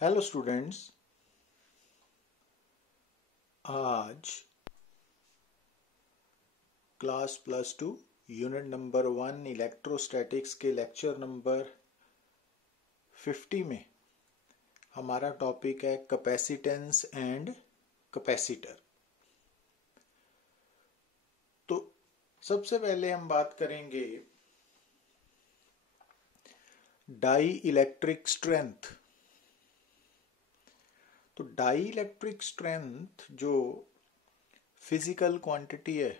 Hello students. आज class +2 unit number 1 electrostatics के lecture number 50 में हमारा टॉपिक है कैपेसिटेंस एंड कैपेसिटर। तो सबसे पहले हम बात करेंगे डाई इलेक्ट्रिक स्ट्रेंथ। तो डाई इलेक्ट्रिक स्ट्रेंथ जो फिजिकल क्वांटिटी है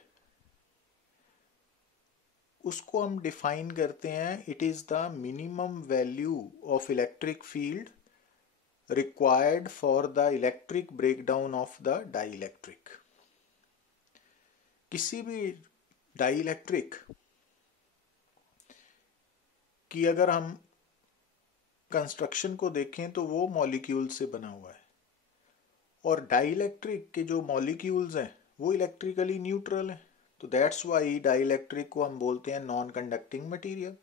उसको हम डिफाइन करते हैं, it is the minimum value of electric field required for the electric breakdown of the dielectric. किसी भी डाई इलेक्ट्रिक की अगर हम कंस्ट्रक्शन को देखें तो वो मॉलिक्यूल से बना हुआ है, और डाई इलेक्ट्रिक के जो मॉलिक्यूल्स हैं वो इलेक्ट्रिकली न्यूट्रल है। तो दैट्स वाई डाई इलेक्ट्रिक को हम बोलते हैं नॉन कंडक्टिंग मटेरियल।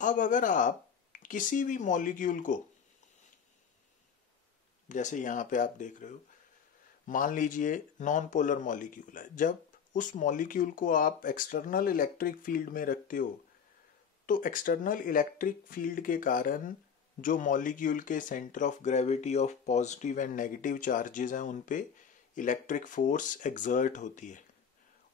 अब अगर आप किसी भी मॉलिक्यूल को, जैसे यहां पे आप देख रहे हो, मान लीजिए नॉन पोलर मॉलिक्यूल है, जब उस मॉलिक्यूल को आप एक्सटर्नल इलेक्ट्रिक फील्ड में रखते हो तो एक्सटर्नल इलेक्ट्रिक फील्ड के कारण जो मॉलिक्यूल के centre of gravity of positive and negative charges हैं उन पे इलेक्ट्रिक फोर्स एक्सर्ट होती है,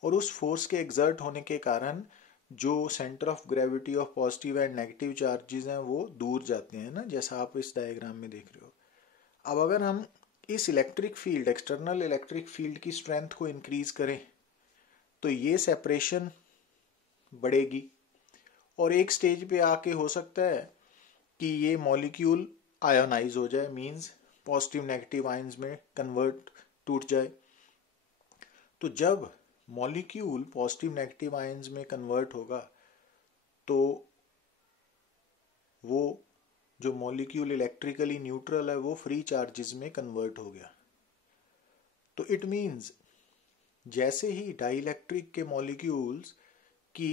और उस फोर्स के एक्सर्ट होने के कारण जो centre of gravity of positive and negative charges हैं वो दूर जाते हैं ना, जैसा आप इस डायग्राम में देख रहे हो। अब अगर हम इस electric field, external electric field की स्ट्रेंथ को इंक्रीज करें तो ये सेपरेशन बढ़ेगी, और एक स्टेज पे आके हो सकता है कि ये मॉलिक्यूल आयोनाइज हो जाए, मींस पॉजिटिव नेगेटिव आयंस में कन्वर्ट टूट जाए। तो जब मॉलिक्यूल पॉजिटिव नेगेटिव आयंस में कन्वर्ट होगा तो वो जो मॉलिक्यूल इलेक्ट्रिकली न्यूट्रल है वो फ्री चार्जेस में कन्वर्ट हो गया। तो इट मींस जैसे ही डाइलेक्ट्रिक के मॉलिक्यूल्स की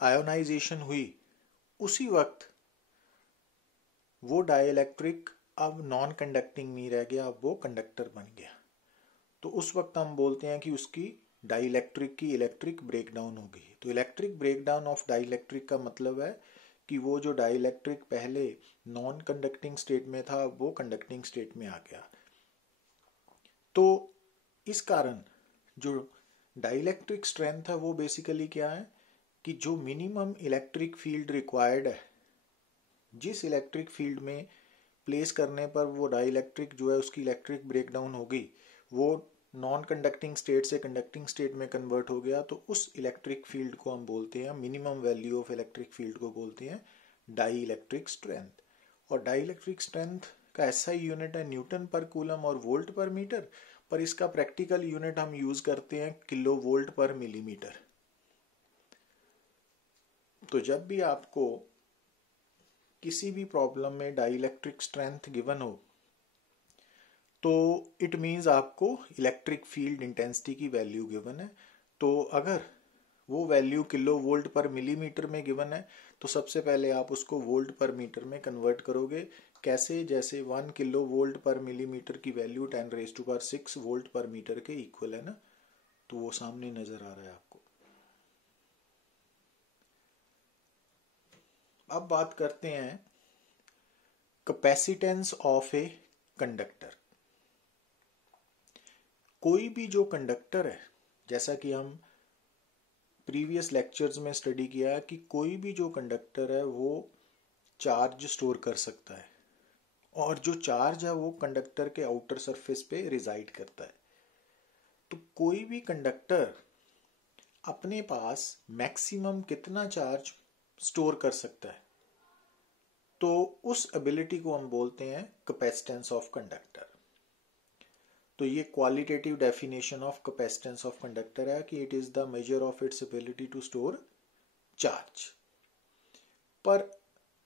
आयोनाइजेशन हुई उसी वक्त वो डाइलेक्ट्रिक अब नॉन कंडक्टिंग नहीं रह गया, अब वो कंडक्टर बन गया। तो उस वक्त हम बोलते हैं कि उसकी डाइलेक्ट्रिक की इलेक्ट्रिक ब्रेकडाउन हो गई। तो इलेक्ट्रिक ब्रेकडाउन ऑफ डाइलेक्ट्रिक का मतलब है कि वो जो डाइलेक्ट्रिक पहले नॉन कंडक्टिंग स्टेट में था वो कंडक्टिंग स्टेट में आ गया। तो इस कारण जो डाइलेक्ट्रिक स्ट्रेंथ है वो बेसिकली क्या है कि जो मिनिमम इलेक्ट्रिक फील्ड रिक्वायर्ड है, जिस इलेक्ट्रिक फील्ड में प्लेस करने पर वो डाइलेक्ट्रिक जो है उसकी इलेक्ट्रिक ब्रेकडाउन होगी, वो नॉन कंडक्टिंग स्टेट से कंडक्टिंग स्टेट में कन्वर्ट हो गया, तो उस इलेक्ट्रिक फील्ड को हम बोलते हैं, minimum value of electric field को बोलते हैं डाई इलेक्ट्रिक स्ट्रेंथ। और डाई इलेक्ट्रिक स्ट्रेंथ का ऐसा ही यूनिट है न्यूटन पर कूलम और वोल्ट पर मीटर, पर इसका प्रैक्टिकल यूनिट हम यूज करते हैं किलो वोल्ट पर मिलीमीटर। तो जब भी आपको किसी भी प्रॉब्लम में डाइलेक्ट्रिक स्ट्रेंथ गिवन हो तो इट मीन्स आपको इलेक्ट्रिक फील्ड इंटेंसिटी की वैल्यू गिवन है। तो अगर वो वैल्यू किलो वोल्ट पर मिलीमीटर में गिवन है तो सबसे पहले आप उसको वोल्ट पर मीटर में कन्वर्ट करोगे। कैसे? जैसे 1 किलो वोल्ट पर मिलीमीटर की वैल्यू 10⁻⁶ वोल्ट पर मीटर के इक्वल है ना, तो वो सामने नजर आ रहा है आपको। अब बात करते हैं कैपेसिटेंस ऑफ ए कंडक्टर। कोई भी जो कंडक्टर है, जैसा कि हम प्रीवियस लेक्चर्स में स्टडी किया है कि कोई भी जो कंडक्टर है वो चार्ज स्टोर कर सकता है, और जो चार्ज है वो कंडक्टर के आउटर सरफेस पे रिजाइड करता है। तो कोई भी कंडक्टर अपने पास मैक्सिमम कितना चार्ज स्टोर कर सकता है, तो उस एबिलिटी को हम बोलते हैं कैपेसिटेंस ऑफ कंडक्टर। तो ये qualitative definition of capacitance of conductor है कि it is the measure of its ability to store charge. पर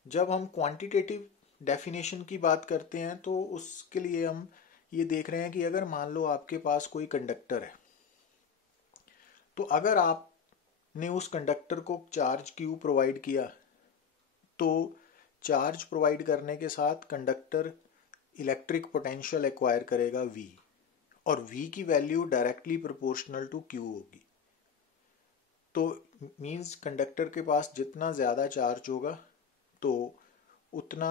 जब हम क्वांटिटेटिव डेफिनेशन की बात करते हैं तो उसके लिए हम ये देख रहे हैं कि अगर मान लो आपके पास कोई कंडक्टर है, तो अगर आपने उस कंडक्टर को चार्ज क्यू प्रोवाइड किया तो चार्ज प्रोवाइड करने के साथ कंडक्टर इलेक्ट्रिक पोटेंशियल एक्वायर करेगा V, और V की value directly proportional to Q होगी। तो मींस कंडक्टर के पास जितना ज़्यादा चार्ज होगा तो उतना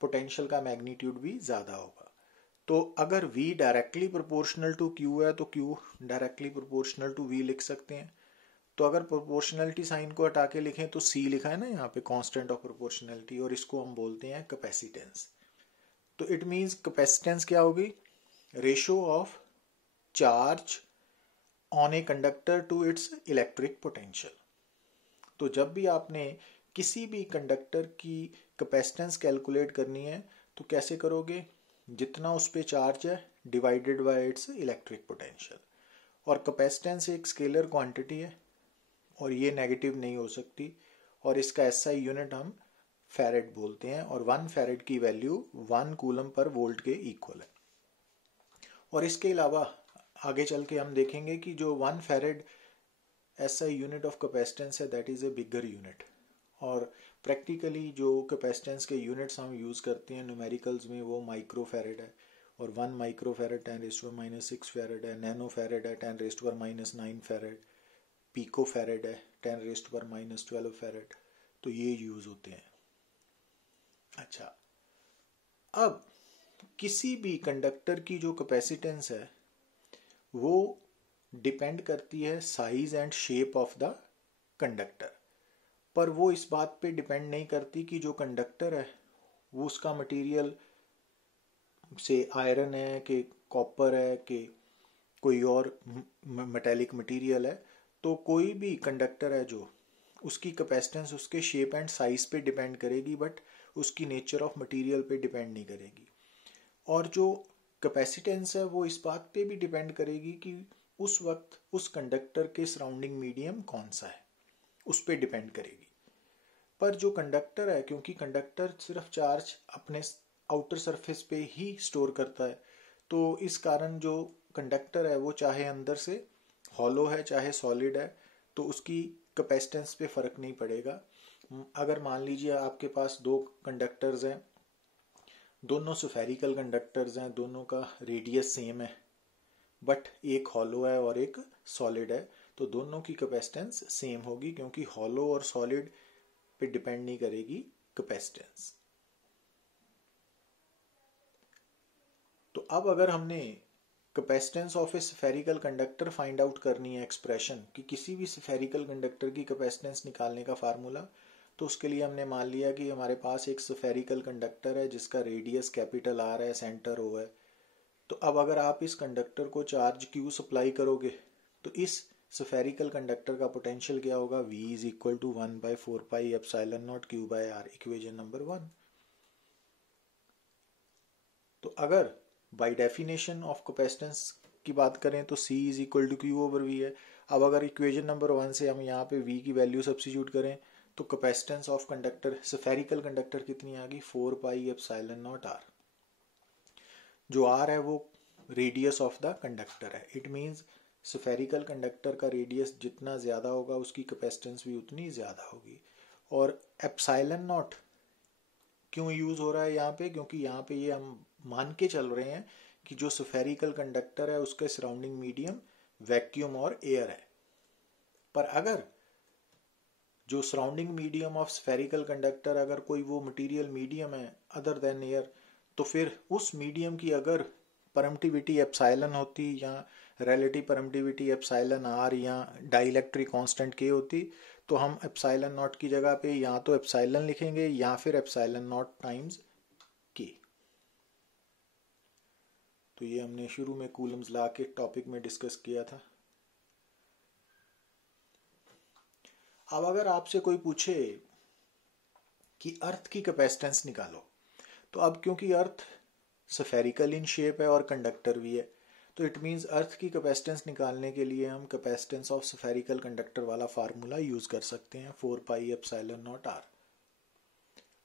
पोटेंशियल का मैग्नीट्यूड भी ज़्यादा होगा। तो अगर V directly proportional to Q है तो Q directly proportional to V लिख सकते हैं। तो अगर प्रोपोर्शनलिटी साइन को हटा के लिखें तो C लिखा है ना यहाँ पे, कांस्टेंट ऑफ प्रोपोर्शनलिटी, और इसको हम बोलते हैं कैपेसिटेंस। तो इट मींस कैपेसिटेंस क्या होगी? Ratio of charge on a conductor to its electric potential. तो जब भी आपने किसी भी कंडक्टर की कैपेसिटेंस कैलकुलेट करनी है तो कैसे करोगे? जितना उस पर चार्ज है divided by it's electric potential. और कैपेसिटेंस एक स्केलर क्वांटिटी है और ये नेगेटिव नहीं हो सकती, और इसका एसआई यूनिट हम फैरेड बोलते हैं, और 1 फैरेड की वैल्यू 1 कूलम पर वोल्ट के इक्वल है। और इसके अलावा आगे चल के हम देखेंगे कि जो 1 farad SI unit of capacitance है that is a bigger unit. और प्रैक्टिकली जो कैपेसिटेंस के यूनिट्स हम यूज़ करते हैं न्यूमेरिकल्स में वो माइक्रो फैरेड है, और 1 माइक्रो फैरेड 10⁻⁻6 फैरेड है, नैनो फैरेड है 10⁻⁹ फैरेड, पीको फैरेड है 10⁻12 फैरेड। तो ये यूज़ होते हैं। अच्छा, अब किसी भी कंडक्टर की जो कैपेसिटेंस है वो डिपेंड करती है size and shape of the conductor, पर वो इस बात पे डिपेंड नहीं करती कि जो कंडक्टर है वो उसका मटेरियल से आयरन है कि कॉपर है कि कोई और मेटेलिक मटेरियल है। तो कोई भी कंडक्टर है जो उसकी कैपेसिटेंस उसके शेप एंड साइज पे डिपेंड करेगी, बट उसकी नेचर ऑफ मटेरियल पे डिपेंड नहीं करेगी। और जो कैपेसिटेंस है वो इस बात पे भी डिपेंड करेगी कि उस वक्त उस कंडक्टर के सराउंडिंग मीडियम कौन सा है, उस पे डिपेंड करेगी। पर जो कंडक्टर है, क्योंकि कंडक्टर सिर्फ चार्ज अपने आउटर सरफेस पे ही स्टोर करता है, तो इस कारण जो कंडक्टर है वो चाहे अंदर से हॉलो है चाहे सॉलिड है तो उसकी कैपेसिटेंस पे फर्क नहीं पड़ेगा। अगर मान लीजिए आपके पास दो कंडक्टर्स हैं, दोनों स्फेरिकल कंडक्टर्स हैं, दोनों का रेडियस सेम है, बट एक हॉलो है और एक सॉलिड है, तो दोनों की कैपेसिटेंस सेम होगी क्योंकि हॉलो और सॉलिड पे डिपेंड नहीं करेगी कैपेसिटेंस। तो अब अगर हमने capacitance of A spherical conductor find out करनी है, एक्सप्रेशन कि किसी भी स्फेरिकल कंडक्टर की कैपेसिटेंस निकालने का फार्मूला, तो उसके लिए हमने मान लिया कि हमारे पास एक स्फेरिकल कंडक्टर है जिसका रेडियस कैपिटल आर है, सेंटर ओ है। तो अब अगर आप इस कंडक्टर को चार्ज क्यू सप्लाई करोगे तो इस स्फेरिकल कंडक्टर का पोटेंशियल क्या होगा? V is equal to 1/4πε0 Q/R, equation number 1। तो अगर बाय डेफिनेशन ऑफ कैपेसिटेंस की बात करें तो C is equal to Q/V है। अब अगर इक्वेशन नंबर 1 से हम यहाँ पे V की वैल्यू सब्स्टिट्यूट करें तो capacitance of conductor spherical conductor कितनी आ गई? 4πε0R। जो R है वो रेडियस ऑफ द कंडक्टर है। इट मीन्स स्फेरिकल कंडक्टर का रेडियस जितना ज़्यादा होगा उसकी कैपेसिटेंस भी उतनी ज़्यादा होगी। और एप्सिलॉन नॉट क्यों यूज़ हो रहा है यहाँ पे? क्योंकि यहाँ पे ये हम मान के चल रहे हैं कि जो स्फेरिकल कंडक्टर है उसके सराउंडिंग मीडियम वैक्यूम और एयर है। पर अगर जो surrounding medium of spherical conductor अगर कोई वो मटेरियल मीडियम है अदर देन एयर, तो फिर उस मीडियम की अगर परमिटिविटी एप्सिलॉन होती या रिलेटिव परमिटिविटी एप्सिलॉन आर या डाइलेक्ट्रिक कांस्टेंट के होती, तो हम एप्सिलॉन नॉट की जगह पे या तो एप्सिलॉन लिखेंगे या फिर एप्सिलॉन नॉट टाइम्स के। तो ये हमने शुरू में कूलम्स लॉ के टॉपिक में डिस्कस किया था। अब अगर आपसे कोई पूछे कि अर्थ की कैपेसिटेंस निकालो, तो अब क्योंकि अर्थ स्फेरिकल इन शेप है और कंडक्टर भी है, तो इट मीन्स अर्थ की कैपेसिटेंस निकालने के लिए हम कैपेसिटेंस ऑफ स्फेरिकल कंडक्टर वाला फार्मूला यूज कर सकते हैं, 4πε0R।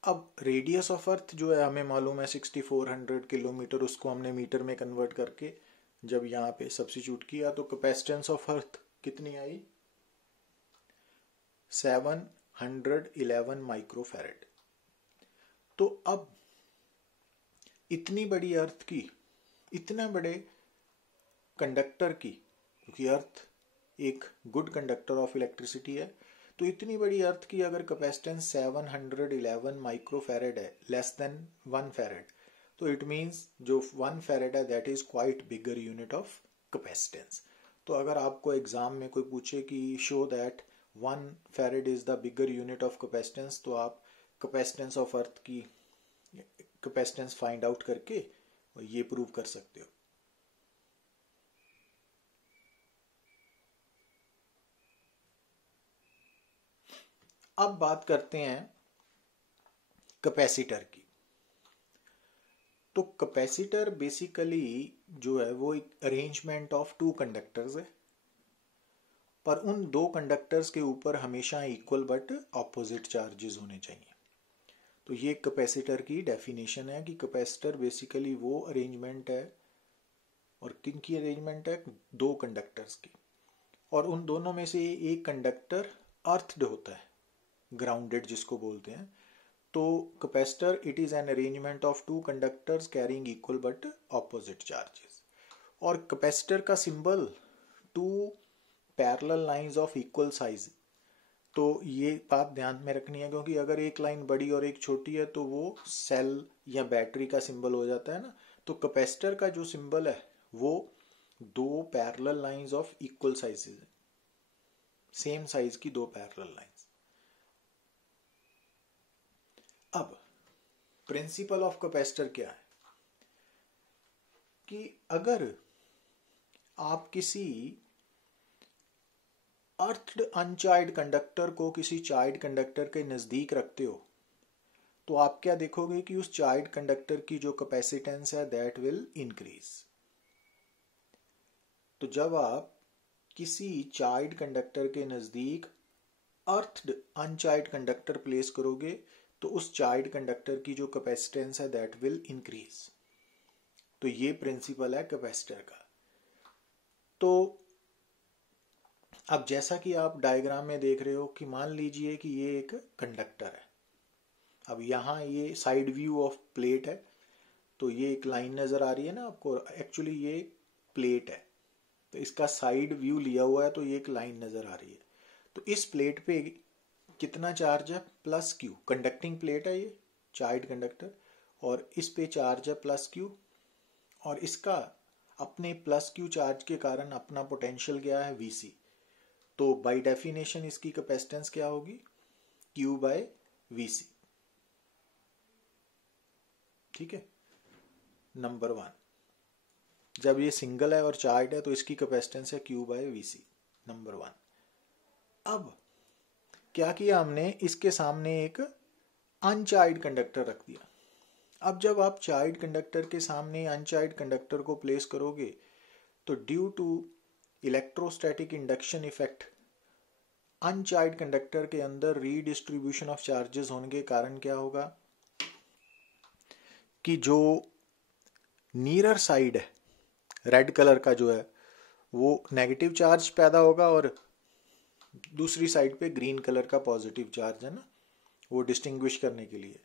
अब रेडियस ऑफ अर्थ जो है हमें मालूम है 6400 किलोमीटर, उसको हमने मीटर में कन्वर्ट करके जब यहाँ पे सब्स्टिट्यूट किया तो कैपेसिटेंस ऑफ अर्थ कितनी आई? 711 माइक्रोफैरेड। तो अब इतनी बड़ी अर्थ की, इतने बड़े कंडक्टर की, क्योंकि अर्थ एक गुड कंडक्टर ऑफ इलेक्ट्रिसिटी है, तो इतनी बड़ी अर्थ की अगर कैपेसिटेंस 711 माइक्रोफैरेड है, लेस देन 1 फैरेड, तो इट मीन्स जो 1 फैरेड है that is quite bigger unit of capacitance. तो अगर आपको एग्जाम में कोई पूछे कि show that 1 farad is the bigger unit of capacitance, तो आप कैपेसिटेंस ऑफ अर्थ की कैपेसिटेंस फाइंड आउट करके ये प्रूव कर सकते हो। अब बात करते हैं कैपेसिटर की। तो कैपेसिटर बेसिकली जो है वो एक अरेंजमेंट ऑफ टू कंडक्टर्स है, पर उन दो कंडक्टर्स के ऊपर हमेशा इक्वल बट ऑपोजिट चार्जेस होने चाहिए। तो ये कैपेसिटर की डेफिनेशन है कि कैपेसिटर बेसिकली वो अरेंजमेंट है, और किन की अरेंजमेंट है, दो कंडक्टर्स की, और उन दोनों में से एक कंडक्टर अर्थड होता है, ग्राउंडेड जिसको बोलते हैं। तो capacitor it is an arrangement of two conductors carrying equal but opposite charges. और कैपेसिटर का symbol two parallel lines of equal size. तो ये बात ध्यान में रखनी है, क्योंकि अगर एक लाइन बड़ी और एक छोटी है तो वो सेल या बैटरी का सिंबल हो जाता है ना। तो कैपेसिटर का जो सिंबल है वो दो parallel lines of equal sizes है, सेम साइज की दो पैरेलल लाइंस। अब प्रिंसिपल ऑफ कैपेसिटर क्या है कि अगर आप किसी अर्थड अनचार्ज्ड कंडक्टर को किसी चार्ज्ड कंडक्टर के नजदीक रखते हो, तो आप क्या देखोगे कि उस चार्ज्ड कंडक्टर की जो कैपेसिटेंस है दैट विल इंक्रीज। तो जब आप किसी चार्ज्ड कंडक्टर के नजदीक अर्थड अनचार्ज्ड कंडक्टर प्लेस करोगे तो उस चार्ज्ड कंडक्टर की जो कैपेसिटेंस है दैट विल इंक्रीज। तो ये प्रिंसिपल है कैपेसिटर का। तो अब जैसा कि आप डायग्राम में देख रहे हो कि मान लीजिए कि ये एक कंडक्टर है। अब यहाँ ये साइड व्यू ऑफ प्लेट है, तो ये एक लाइन नजर आ रही है ना आपको, एक्चुअली ये प्लेट है, तो इसका साइड व्यू लिया हुआ है, तो ये एक लाइन नजर आ रही है। तो इस प्लेट पे कितना चार्ज है, प्लस क्यू, कंडक्टिंग प्लेट है ये चार्ज्ड कंडक्टर, और इस पे चार्ज है प्लस क्यू, और इसका अपने प्लस क्यू चार्ज के कारण अपना पोटेंशियल क्या है, वीसी। तो बाय डेफिनेशन इसकी कैपेसिटेंस क्या होगी, क्यू बाय वीसी। ठीक है, नंबर 1। जब ये सिंगल है और चार्ज है तो इसकी कैपेसिटेंस है क्यू बाय वीसी, नंबर 1। अब क्या किया हमने, इसके सामने एक अनचार्ज्ड कंडक्टर रख दिया। अब जब आप चार्ज्ड कंडक्टर के सामने अनचार्ज्ड कंडक्टर को प्लेस करोगे तो due to electrostatic induction effect uncharged conductor के अंदर रीडिस्ट्रीब्यूशन ऑफ चार्जेस होने के कारण क्या होगा कि जो नीरर साइड है रेड कलर का जो है वो नेगेटिव चार्ज पैदा होगा, और दूसरी साइड पे ग्रीन कलर का पॉजिटिव चार्ज है ना, वो डिस्टिंग्विश करने के लिए।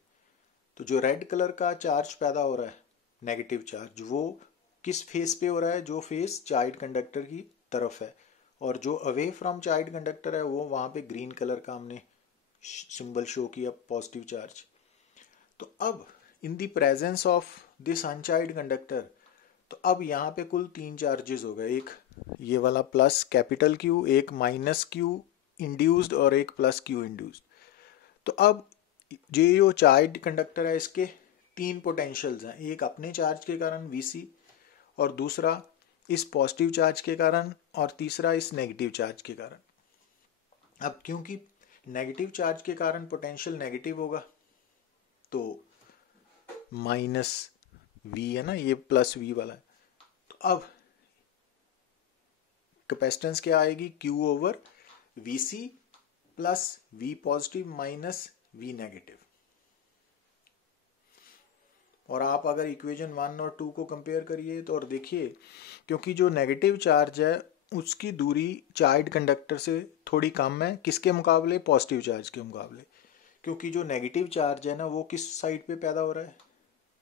तो जो रेड कलर का चार्ज पैदा हो रहा है नेगेटिव चार्ज, वो किस फेस पे हो रहा है, जो फेस चार्ज्ड कंडक्टर की तरफ है, और जो अवे फ्रॉम चार्ज्ड कंडक्टर है वो वहां पे ग्रीन कलर का हमने सिंबल शो किया, पॉजिटिव चार्ज। तो अब in the presence of this uncharged conductor, तो अब यहाँ पे कुल 3 चार्जेस हो गए, एक ये वाला प्लस कैपिटल क्यू, एक माइनस क्यू इंड्यूस्ड, और एक प्लस क्यू इंड्यूस्ड। तो अब जो चार्ज्ड कंडक्टर है इसके 3 पोटेंशियल्स हैं, एक अपने चार्ज के कारण वीसी, और दूसरा इस पॉजिटिव चार्ज के कारण, और तीसरा इस नेगेटिव चार्ज के कारण। अब क्योंकि नेगेटिव चार्ज के कारण पोटेंशियल नेगेटिव होगा तो माइनस वी है ना, ये प्लस वी वाला है। तो अब कैपेसिटेंस क्या आएगी, Q over V C plus V positive minus V negative. और आप अगर इक्वेशन 1 और 2 को कंपेयर करिए तो, और देखिए क्योंकि जो नेगेटिव चार्ज है उसकी दूरी चार्ज्ड कंडक्टर से थोड़ी कम है, किसके मुकाबले, पॉजिटिव चार्ज के मुकाबले। क्योंकि जो नेगेटिव चार्ज है ना वो किस साइड पे पैदा हो रहा है,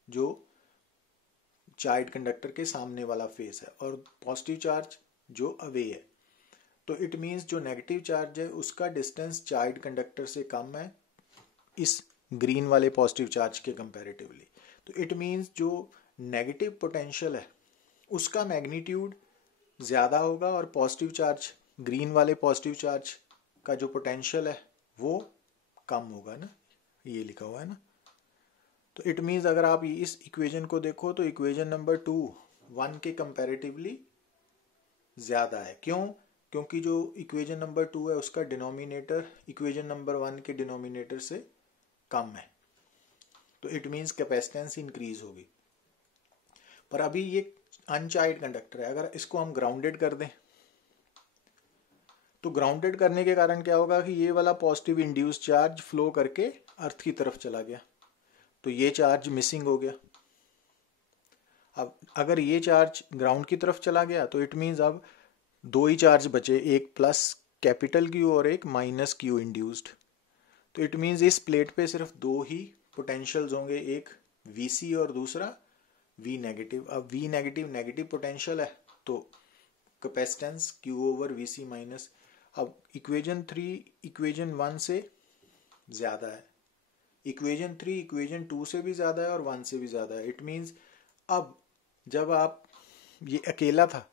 जो चार्ज कंडक्टर के सामने वाला फेस है, और पॉजिटिव चार्ज जो अवे है। तो इट मीन्स जो नेगेटिव चार्ज है उसका डिस्टेंस चार्ज कंडक्टर से कम है इस ग्रीन वाले पॉजिटिव चार्ज के कंपैरेटिवली। तो इट मीन्स जो नेगेटिव पोटेंशियल है उसका मैग्नीट्यूड ज़्यादा होगा और पॉजिटिव चार्ज, ग्रीन वाले पॉजिटिव चार्ज का जो पोटेंशियल है वो कम होगा ना, ये लिखा हुआ है ना। तो इट मीन्स अगर आप इस इक्वेशन को देखो तो इक्वेशन नंबर 2 1 के कंपैरेटिवली ज़्यादा है। क्यों? क्योंकि जो इक्वेशन नंबर 2 है उसका डिनोमिनेटर इक्वेशन नंबर 1 के डिनोमिनेटर से कम है। तो इट मीन्स कैपेसिटेंस इंक्रीज होगी। पर अभी ये अनचार्ज कंडक्टर है, अगर इसको हम ग्राउंडेड कर दें तो ग्राउंडेड करने के कारण क्या होगा कि ये वाला पॉजिटिव इंड्यूस चार्ज फ्लो करके अर्थ की तरफ चला गया, तो ये चार्ज मिसिंग हो गया। अब अगर ये चार्ज ग्राउंड की तरफ चला गया तो इट मीन्स अब दो ही चार्ज बचे, एक प्लस कैपिटल क्यू और एक माइनस क्यू इंड्यूस्ड। तो इट मीन्स इस प्लेट पे सिर्फ दो ही पोटेंशियल्स होंगे, एक Vc और दूसरा V नेगेटिव। अब V नेगेटिव नेगेटिव पोटेंशियल है तो capacitance Q over Vc minus. अब इक्वेशन 3 इक्वेशन 1 से ज़्यादा है, इक्वेशन 3 इक्वेशन 2 से भी ज़्यादा है और 1 से भी ज़्यादा है। इट मीन्स अब जब आप ये अकेला था,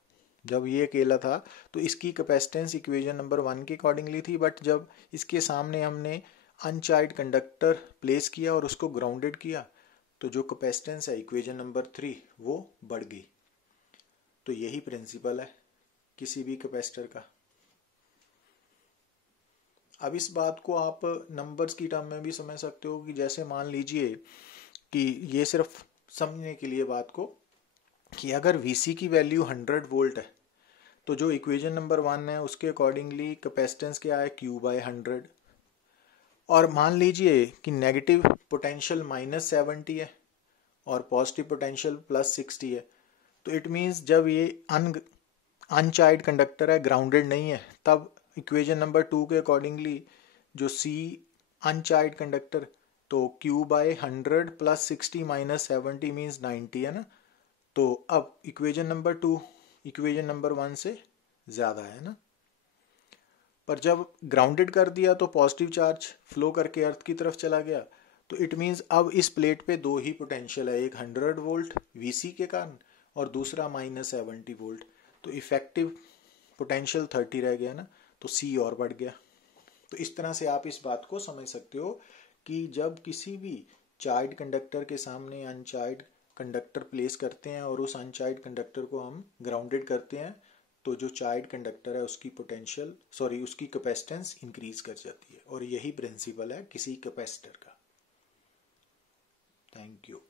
जब ये अकेला था तो इसकी कैपेसिटेंस इक्वेशन नंबर 1 के अकॉर्डिंगली थी, बट जब इसके सामने हमने अनचार्ज कंडक्टर प्लेस किया और उसको ग्राउंडेड किया तो जो कैपेसिटेंस है इक्वेशन नंबर 3 वो बढ़ गई। तो यही प्रिंसिपल है किसी भी कैपेसिटर का। अब इस बात को आप नंबर्स की टर्म में भी समझ सकते हो कि जैसे मान लीजिए कि ये सिर्फ समझने के लिए बात को कि अगर Vc की वैल्यू 100 वोल्ट है तो जो इक्वेशन नंबर 1 है उसके अकॉर्डिंगली कैपेसिटेंस क्या है Q/100। और मान लीजिए कि नेगेटिव पोटेंशियल -70 है और पॉजिटिव पोटेंशियल +60 है, तो इट मीन्स जब ये अनचार्ज कंडक्टर है, ग्राउंडेड नहीं है, तब इक्वेशन नंबर 2 के अकॉर्डिंगली जो C अनचार्ज कंडक्टर तो Q/100 +60 -70 मीन्स 90 है ना। तो अब इक्वेशन नंबर 2 इक्वेशन नंबर 1 से ज़्यादा है ना। पर जब ग्राउंडेड कर दिया तो पॉजिटिव चार्ज फ्लो करके अर्थ की तरफ चला गया, तो इट मीन्स अब इस प्लेट पे दो ही पोटेंशियल है, एक 100 वोल्ट Vc के कारण और दूसरा -70 वोल्ट। तो इफेक्टिव पोटेंशियल 30 रह गया ना, तो C और बढ़ गया। तो इस तरह से आप इस बात को समझ सकते हो कि जब किसी भी चार्ज कंडक्टर के सामने अनचार्ज कंडक्टर प्लेस करते हैं और उस अनचार्ज कंडक्टर को हम ग्राउंडेड करते हैं तो जो चार्ज कंडक्टर है उसकी कैपेसिटेंस इंक्रीज कर जाती है। और यही प्रिंसिपल है किसी कैपेसिटर का। Thank you.